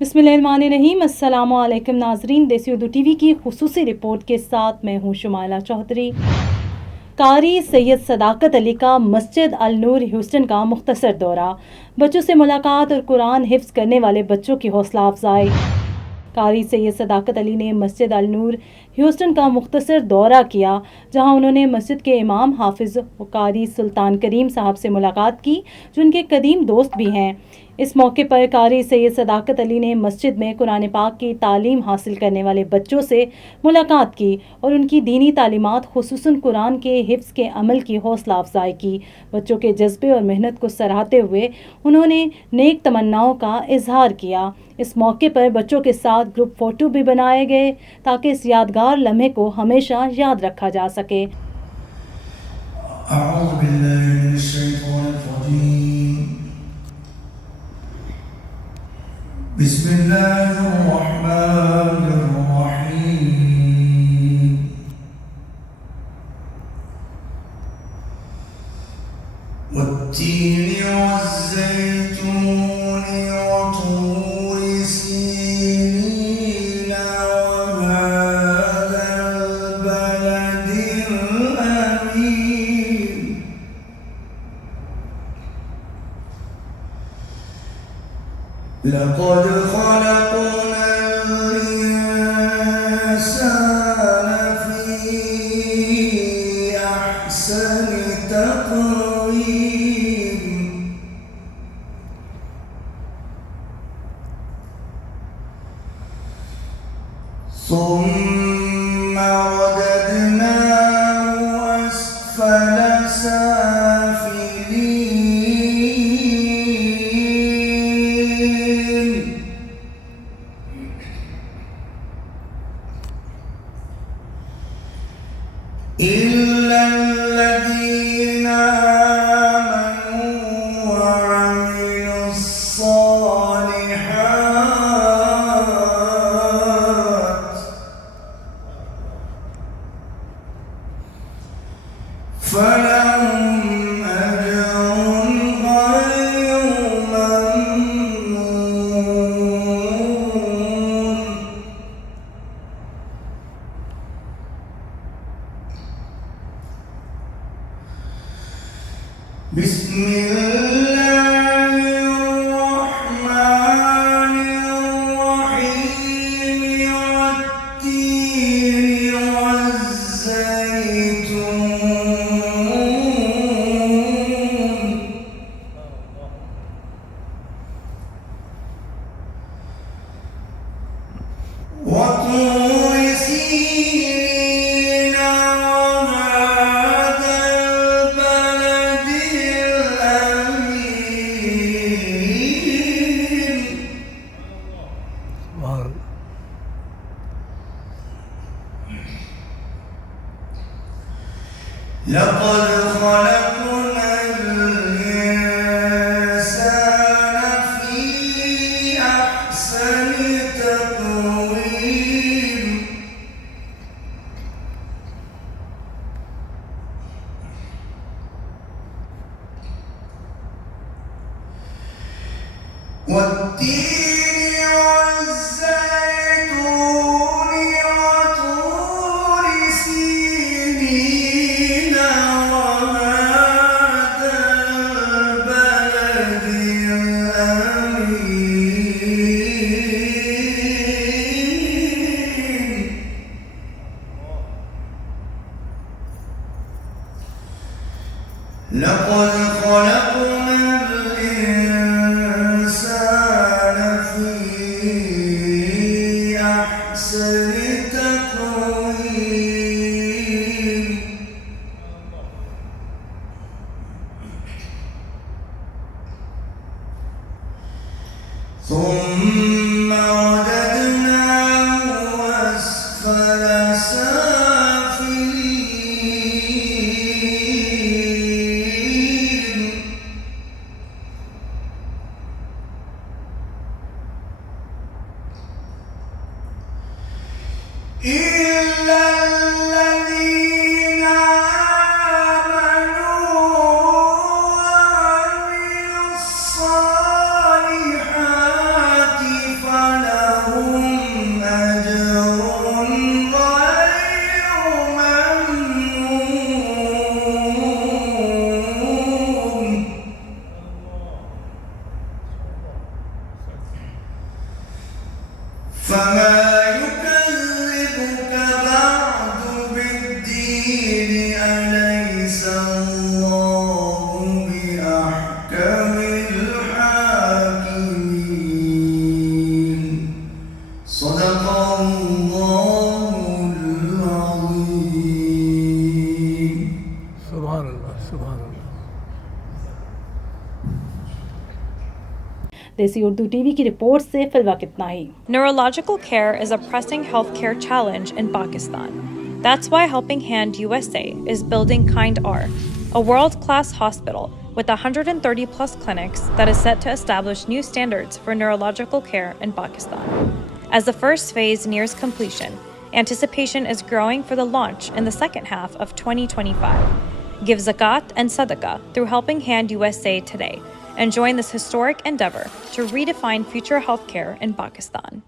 बिस्मिल्लाहिर्रहमानिर्रहीम। अस्सलामुअलैकुम नाजरीन, देसी उर्दू टीवी की खुसूसी रिपोर्ट के साथ मैं हूँ शुमाइला चौधरी। कारी सैयद सदाकत अली का मस्जिद अल नूर ह्यूस्टन का मुख्तसर दौरा, बच्चों से मुलाकात और कुरान हिफ्ज करने वाले बच्चों की हौसला अफजाई। कारी सैयद सदाकत अली ने मस्जिद अल नूर ह्यूस्टन का मुख्तसर दौरा किया, जहां उन्होंने मस्जिद के इमाम हाफिज कारी सुल्तान करीम साहब से मुलाकात की, जो उनके कदीम दोस्त भी हैं। इस मौके पर कारी सैयद सदाकत अली ने मस्जिद में कुरान पाक की तालीम हासिल करने वाले बच्चों से मुलाकात की और उनकी दीनी तालीमात खुसूसन कुरान के हिफ्ज़ के अमल की हौसला अफजाई की। बच्चों के जज्बे और मेहनत को सराहते हुए उन्होंने नेक तमन्नाओं का इजहार किया। इस मौके पर बच्चों के साथ ग्रुप फ़ोटो भी बनाए गए, ताकि इस यादगार लम्हे को हमेशा याद रखा जा सके। बिस्मिल्लाहिर्रहमानिर्रहीम। वत्तीनि वज़्ज़ैतूनि वतूरि सीनीन वहाज़ल बलदिल अमीन। लक़द ख़लक़नल इंसान फ़ी अहसनि तक़वीम। ثم رددناه أسفل سافلين. إلا الذين آمنوا وعملوا الصالحات فلهم أجر غير ممنون. بسم الله الرحمن الرحيم. والتين والزيتون وطور سينين وهذا البلد الأمين. لقد خلقنا الإنسان في أحسن تقويم. والتين والزيتون وطور سينين وهذا البلد الأمين. لقد خلقنا الإنسان في أحسن تقويم. ثم رددناه أسفل سافلين. إلا الذين آمنوا وعملوا الصالحات فما يكذبك بعد بالدين أليس الله بأحكم الحاكمين صدق الله العظيم. سبحان الله سبحان الله. देसी उर्दू टीवी की रिपोर्ट से फिलहाल इतना ही। Neurological care is a pressing healthcare challenge in Pakistan. That's why Helping Hand USA is building Kind R, a world-class hospital with 130 plus clinics that is set to establish new standards for neurological care in Pakistan. As the first phase nears completion, anticipation is growing for the launch in the second half of 2025. Give zakat and sadaqah through Helping Hand USA today and join this historic endeavor to redefine future healthcare in Pakistan.